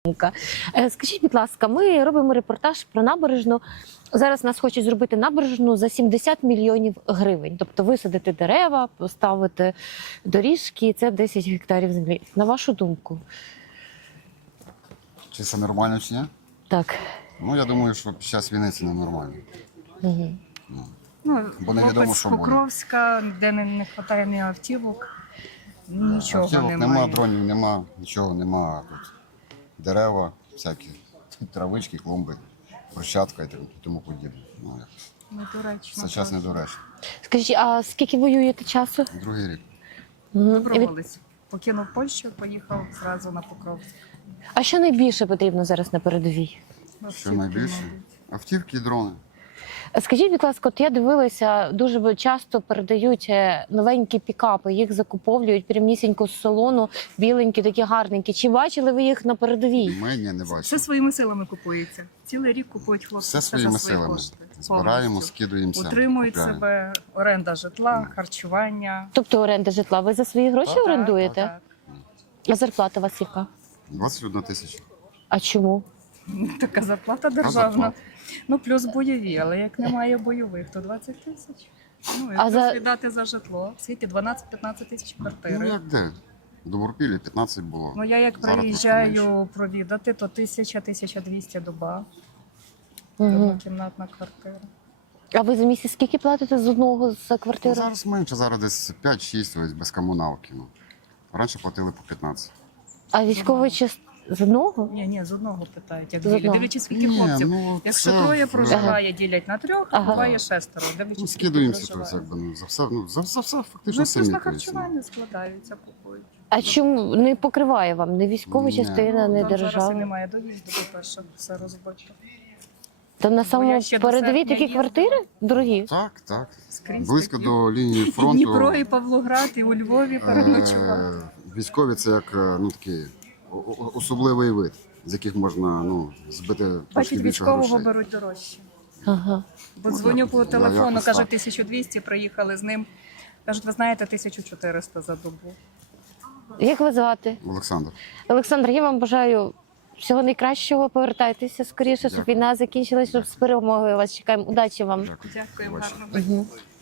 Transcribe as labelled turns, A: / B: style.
A: Скажіть, будь ласка, ми робимо репортаж про набережну. Зараз нас хочуть зробити набережну за 70 мільйонів гривень. Тобто висадити дерева, поставити доріжки, це 10 гектарів землі. На вашу думку?
B: Чи це нормально, чи ні?
A: Так.
B: Ну, я думаю, що під час війни це ненормально.
A: Угу.
B: Бо невідомо, що буде.
C: Покровська, де не вистачає ні автівок, нічого
B: Автівок
C: немає.
B: нема, дронів нема, нічого нема. Тут дерева, всякі травички, клумби, брусчатка і тому подібне. Ну,
C: Недоречно.
B: це час недоречно.
A: Скажіть, а скільки воюєте часу?
B: Другий рік.
C: Доброволець. Покинув Польщу, поїхав зразу на Покровськ.
A: А що найбільше потрібно зараз на передовій?
B: Що найбільше? Автівки і дрони.
A: Скажіть, будь ласка, от я дивилася, дуже часто передають новенькі пікапи, їх закуповують прямісінько з салону, біленькі, такі гарненькі. Чи бачили ви їх на передовій?
B: Ми не
C: Все
B: бачимо.
C: своїми силами купується. Цілий рік купують хлопці.
B: Все
C: за
B: своїми
C: свої
B: силами.
C: кошти.
B: Збираємо,
C: Повністю.
B: скидуємося.
C: Утримують
B: купляємо.
C: себе, оренда житла, харчування.
A: Тобто оренда житла. Ви за свої гроші
B: Так,
A: орендуєте?
C: Так.
A: А зарплата у вас яка?
B: 21 тисяча.
A: А чому?
C: Така зарплата державна. Ну, плюс бойові, але як немає бойових, то 20 тисяч. Ну,
A: А
C: і
A: за-
C: плюс віддати за житло. Скільки? 12-15 тисяч
B: Ну
C: квартири.
B: як де? До Бурпілі 15 було.
C: Ну, я як
B: Зараз трошки
C: приїжджаю провідати, то 1000-1200 доба.
A: Угу.
C: Однокімнатна квартира.
A: А ви за місяць скільки платите з одного за
B: Ну,
A: квартиру?
B: зараз менше, зараз десь 5-6, ось без комуналки. Ну. Раніше платили по 15.
A: А військовий час з одного?
C: Ні, з одного питають, як
A: З одного.
C: дивлячись, скільки
B: Ні,
C: хлопців.
B: ну,
C: Якщо
B: це
C: троє
B: в-
C: проживає, ділять на трьох,
A: Ага.
C: буває шестеро. Дивлячись,
B: Ну,
C: скільки
B: скидуємося тут,
C: проживає.
B: якби, ну, за все фактично
C: Ну, плюс
B: самі.
C: на
B: коротше, ну.
C: харчування складаються, купують.
A: А чому не покриває вам? Не військова
B: Ні.
A: частина, не
C: Там зараз і
A: держава?
C: немає доїзду, по-перше, все розбито.
A: Та на
C: я
A: самому
C: ще до
A: передовій
C: серпня
A: такі
C: їздила.
A: квартири дорогі?
B: Так.
C: Скрізь
B: Близько
C: такі.
B: до лінії
C: І
B: фронту.
C: Дніпро, і Павлоград, і у Львові переночували.
B: Військові це як ну, такий особливий вид, з яких можна ну, збити трошки
C: Бачить,
B: більше
C: військового
B: грошей.
C: беруть дорожче.
A: Ага.
C: Бо дзвоню по
B: я
C: телефону,
B: якось
C: кажуть,
B: так.
C: 1200, приїхали з ним. Кажуть, ви знаєте, 1400 за добу.
A: Як вас звати?
B: Олександр.
A: Олександр, я вам бажаю всього найкращого. Повертайтеся скоріше, щоб
B: Дякую.
A: війна закінчилася, щоб з перемогою вас чекаємо. Удачі вам.
B: Дякую.
C: Дякуємо,
B: Побачимо.
C: гарно.
A: Мгм.